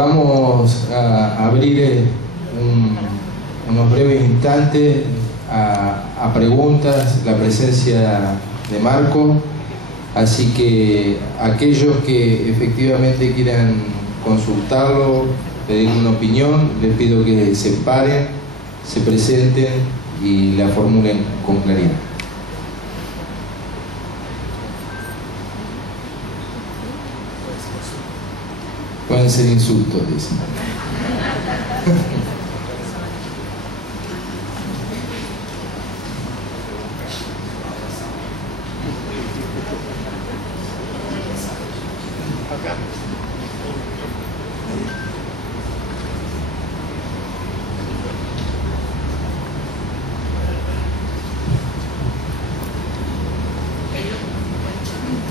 Vamos a abrir unos breves instantes a preguntas, la presencia de Marco, así que aquellos que efectivamente quieran consultarlo, pedir una opinión, les pido que se paren, se presenten y la formulen con claridad. Pueden ser insultos, dicen.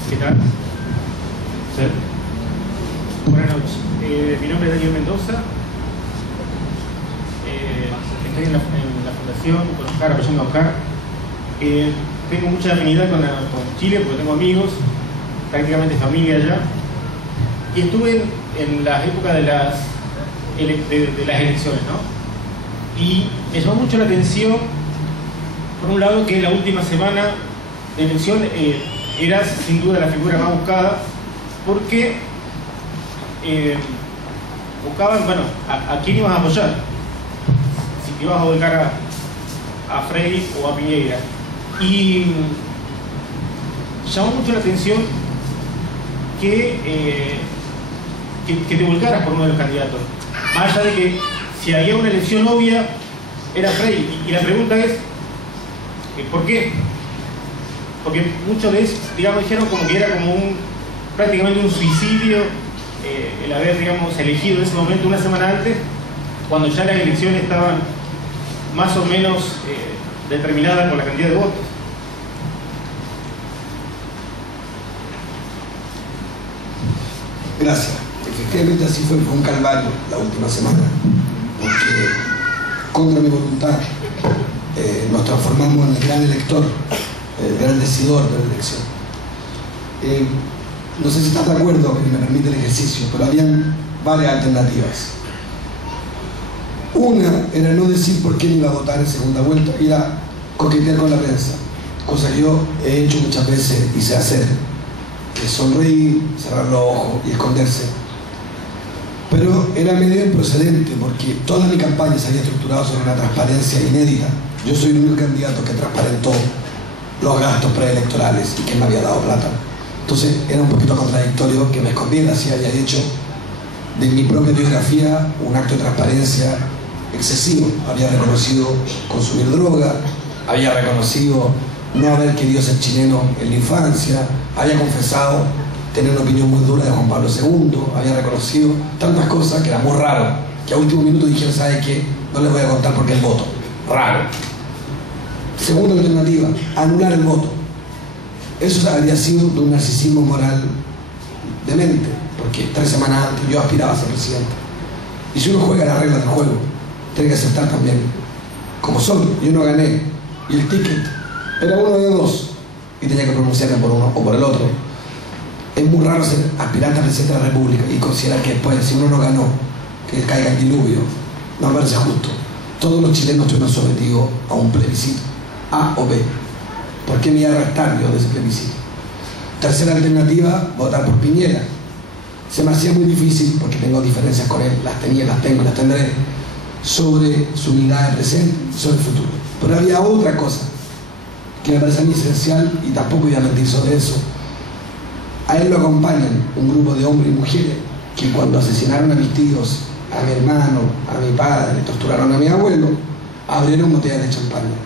¿Qué tal? ¿Sí? Buenas noches. Mi nombre es Daniel Mendoza. Estoy en la fundación con Oscar, apoyando a Oscar. Tengo mucha afinidad con Chile porque tengo amigos, prácticamente familia allá. Y estuve en la época de las elecciones, ¿no? Y me llamó mucho la atención, por un lado, que la última semana de elección era sin duda la figura más buscada, porque buscaban, bueno, a quién ibas a apoyar, si te ibas a volcar a Frei o a Piñera. Y llamó mucho la atención que te volcaras por uno de los candidatos, más allá de que si había una elección obvia era Frei. Y la pregunta es ¿por qué? Porque muchos de ellos, digamos, dijeron como que era como prácticamente un suicidio el haber, digamos, elegido en ese momento una semana antes, cuando ya las elecciones estaban más o menos determinadas por la cantidad de votos. Gracias. Efectivamente así fue un calvario la última semana, porque contra mi voluntad nos transformamos en el gran elector, el gran decidor de la elección. No sé si estás de acuerdo, y me permite el ejercicio, pero habían varias alternativas. Una era no decir por quién iba a votar en segunda vuelta, era coquetear con la prensa, cosa que yo he hecho muchas veces y sé hacer, que sonreír, cerrar los ojos y esconderse. Pero era medio improcedente, porque toda mi campaña se había estructurado sobre una transparencia inédita. Yo soy el único candidato que transparentó los gastos preelectorales y que me había dado plata. Entonces era un poquito contradictorio que me escondiera si había hecho de mi propia biografía un acto de transparencia excesivo. Había reconocido consumir droga, había reconocido no haber querido ser chileno en la infancia, había confesado tener una opinión muy dura de Juan Pablo II, había reconocido tantas cosas que era muy raro, que a último minuto dijeron, ¿sabe qué? No les voy a contar porque el voto. Raro. Segunda alternativa, anular el voto. Eso habría sido de un narcisismo moral demente, porque 3 semanas antes yo aspiraba a ser presidente. Y si uno juega las reglas del juego, tiene que aceptar también como son. Yo no gané, y el ticket era uno de dos, y tenía que pronunciarme por uno o por el otro. Es muy raro ser aspirante a presidente de la República y considerar que después, si uno no ganó, que caiga el diluvio. No me parece justo. Todos los chilenos estuvieron sometidos a un plebiscito, A o B. ¿Por qué me iba a restar yo de ese plebiscito? Tercera alternativa, votar por Piñera. Se me hacía muy difícil, porque tengo diferencias con él, las tenía, las tengo, las tendré, sobre su mirada de presente, sobre el futuro. Pero había otra cosa que me parece a mí esencial, y tampoco voy a mentir sobre eso. A él lo acompañan un grupo de hombres y mujeres que cuando asesinaron a mis tíos, a mi hermano, a mi padre, torturaron a mi abuelo, abrieron botellas de champaña.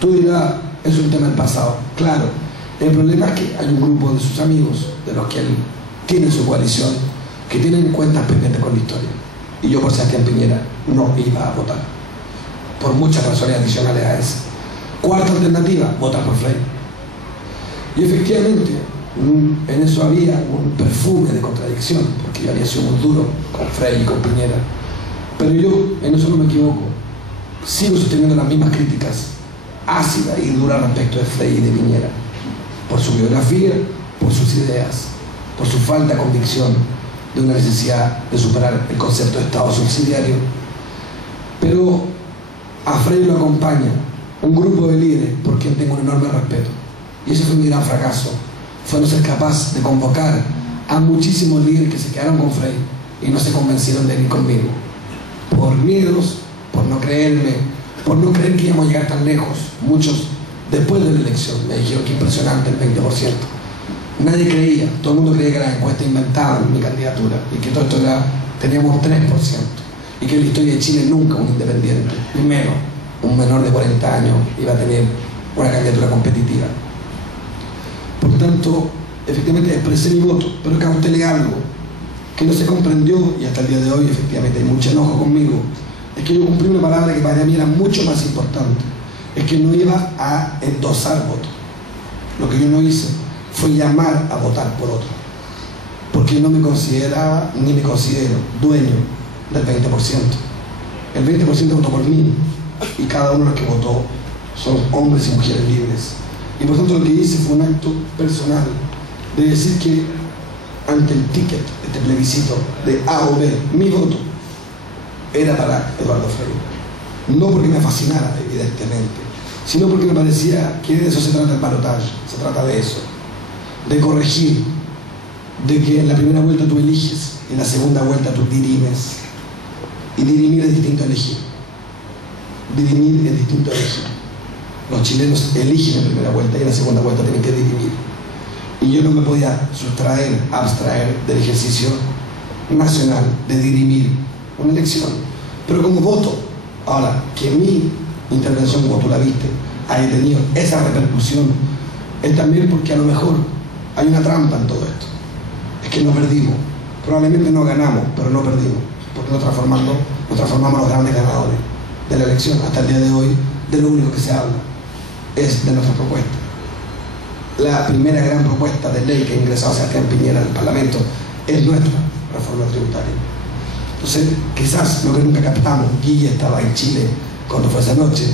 Tú dirás, es un tema del pasado. Claro, el problema es que hay un grupo de sus amigos, de los que él tiene su coalición, que tienen cuentas pendientes con la historia. Y yo por Sebastián Piñera no iba a votar, por muchas razones adicionales a esa. Cuarta alternativa, votar por Frei. Y efectivamente, en eso había un perfume de contradicción, porque yo había sido muy duro con Frei y con Piñera. Pero yo, en eso no me equivoco, sigo sosteniendo las mismas críticas ácidas y duras respecto de Frei y de Piñera, por su biografía, por sus ideas, por su falta de convicción de una necesidad de superar el concepto de Estado subsidiario. Pero a Frei lo acompaña un grupo de líderes por quien tengo un enorme respeto. Y ese fue mi gran fracaso, fue no ser capaz de convocar a muchísimos líderes que se quedaron con Frei y no se convencieron de ir conmigo. Por miedos, por no creerme, por no creer que íbamos a llegar tan lejos. Muchos, después de la elección, me dijeron que impresionante el 20%. Nadie creía, todo el mundo creía que las encuestas inventaban mi candidatura y que todo esto era, teníamos 3%. Y que en la historia de Chile nunca un independiente, ni menos un menor de 40 años, iba a tener una candidatura competitiva. Por tanto, efectivamente expresé mi voto, pero cautelé algo que no se comprendió y hasta el día de hoy efectivamente hay mucho enojo conmigo. Es que yo cumplí una palabra que para mí era mucho más importante. Es que no iba a endosar voto. Lo que yo no hice fue llamar a votar por otro, porque no me consideraba ni me considero dueño del 20%. El 20% votó por mí y cada uno de los que votó son hombres y mujeres libres. Y por tanto lo que hice fue un acto personal de decir que ante el ticket, este plebiscito de A o B, mi voto era para Eduardo Frei. No porque me fascinara, evidentemente, sino porque me parecía que de eso se trata el balotaje, se trata de eso, de corregir, de que en la primera vuelta tú eliges y en la segunda vuelta tú dirimes. Y dirimir es distinto a elegir. Dirimir es distinto a elegir. Los chilenos eligen en primera vuelta y en la segunda vuelta tienen que dirimir. Y yo no me podía sustraer, abstraer del ejercicio nacional de dirimir una elección. Pero como voto, ahora, que mi intervención, como tú la viste, haya tenido esa repercusión, es también porque a lo mejor hay una trampa en todo esto. Es que no perdimos. Probablemente no ganamos, pero no perdimos. Porque nos transformamos en los grandes ganadores de la elección. Hasta el día de hoy, de lo único que se habla es de nuestra propuesta. La primera gran propuesta de ley que ha ingresado Sebastián Piñera al Parlamento es nuestra reforma tributaria. Entonces, quizás lo que nunca captamos, Guille estaba en Chile cuando fue esa noche,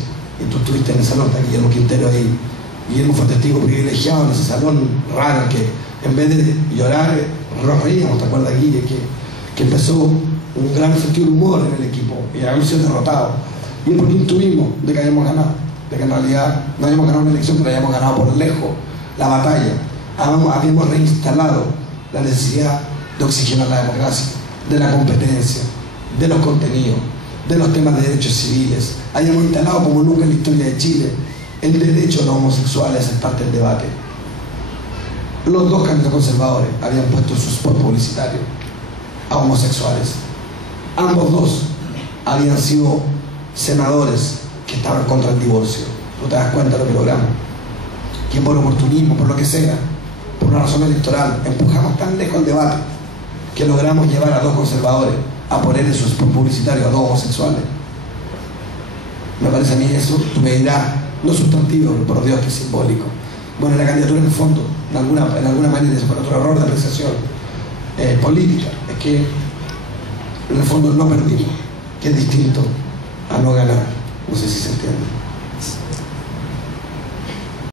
y tú estuviste en esa nota, Guillermo Quintero ahí. Guillermo fue testigo privilegiado en ese salón raro que en vez de llorar, nos reíamos, ¿te acuerdas, Guille? Que empezó un gran sentido de humor en el equipo y habíamos sido derrotados. Y es porque intuimos de que habíamos ganado, de que en realidad no habíamos ganado una elección, pero habíamos ganado por lejos la batalla. Habíamos reinstalado la necesidad de oxigenar la democracia, de la competencia, de los contenidos, de los temas de derechos civiles. Habíamos instalado como nunca en la historia de Chile el derecho de los homosexuales a ser parte del debate. Los dos candidatos conservadores habían puesto su spot publicitario a homosexuales. Ambos dos habían sido senadores que estaban contra el divorcio. Tú te das cuenta de lo que logramos. Que por oportunismo, por lo que sea, por una razón electoral, empujamos tan lejos el debate que logramos llevar a dos conservadores a poner en su spot publicitario a dos homosexuales. Me parece a mí eso, tú me dirás, no sustantivo, pero por Dios que es simbólico. Bueno, la candidatura en el fondo, en alguna manera, es por otro error de apreciación política, es que en el fondo no perdimos, que es distinto a no ganar. No sé si se entiende.